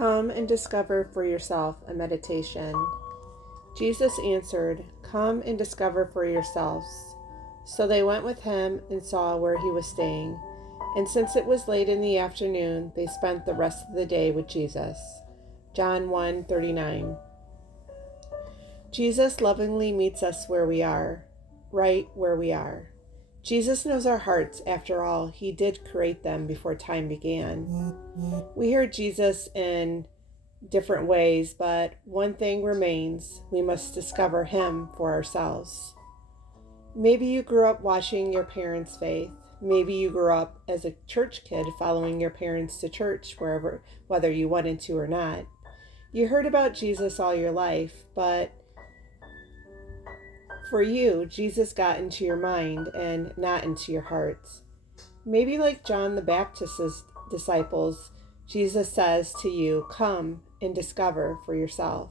Come and discover for yourself a meditation. Jesus answered, "Come and discover for yourselves." So they went with him and saw where he was staying. And since it was late in the afternoon, they spent the rest of the day with Jesus. John 1:39. Jesus lovingly meets us where we are, right where we are. Jesus knows our hearts. After all, he did create them before time began. We hear Jesus in different ways, but one thing remains: we must discover him for ourselves. Maybe you grew up watching your parents' faith. Maybe you grew up as a church kid following your parents to church whether you wanted to or not. You heard about Jesus all your life, but for you, Jesus got into your mind and not into your heart. Maybe like John the Baptist's disciples, Jesus says to you, "Come and discover for yourself."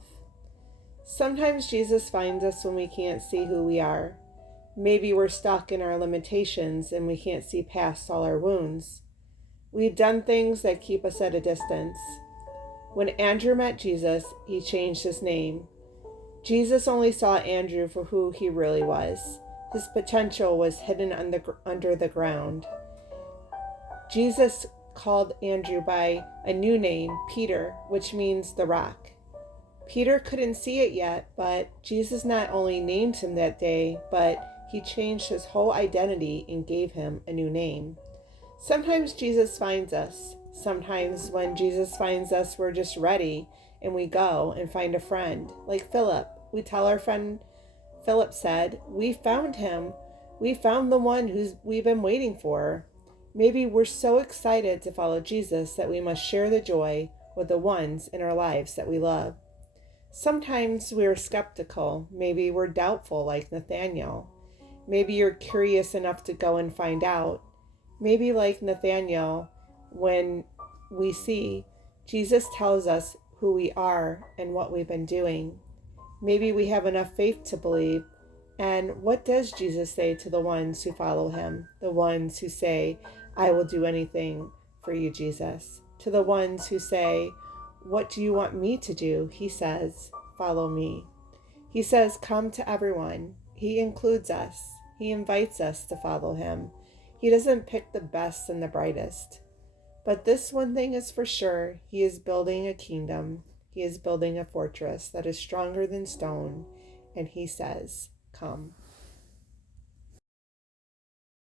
Sometimes Jesus finds us when we can't see who we are. Maybe we're stuck in our limitations and we can't see past all our wounds. We've done things that keep us at a distance. When Andrew met Jesus, he changed his name. Jesus only saw Andrew for who he really was. His potential was hidden under the ground. Jesus called Andrew by a new name, Peter, which means the rock. Peter couldn't see it yet, but Jesus not only named him that day, but he changed his whole identity and gave him a new name. Sometimes Jesus finds us. Sometimes when Jesus finds us, we're just ready and we go and find a friend. Like Philip, we tell our friend, Philip said, "We found him. We found the one we've been waiting for." Maybe we're so excited to follow Jesus that we must share the joy with the ones in our lives that we love. Sometimes we're skeptical. Maybe we're doubtful like Nathaniel. Maybe you're curious enough to go and find out. Maybe like Nathaniel, when we see, Jesus tells us who we are and what we've been doing. Maybe we have enough faith to believe. And what does Jesus say to the ones who follow him? The ones who say, "I will do anything for you, Jesus." To the ones who say, "What do you want me to do?" He says, "Follow me." He says, "Come to everyone." He includes us. He invites us to follow him. He doesn't pick the best and the brightest. But this one thing is for sure: he is building a kingdom. He is building a fortress that is stronger than stone. And he says, "Come."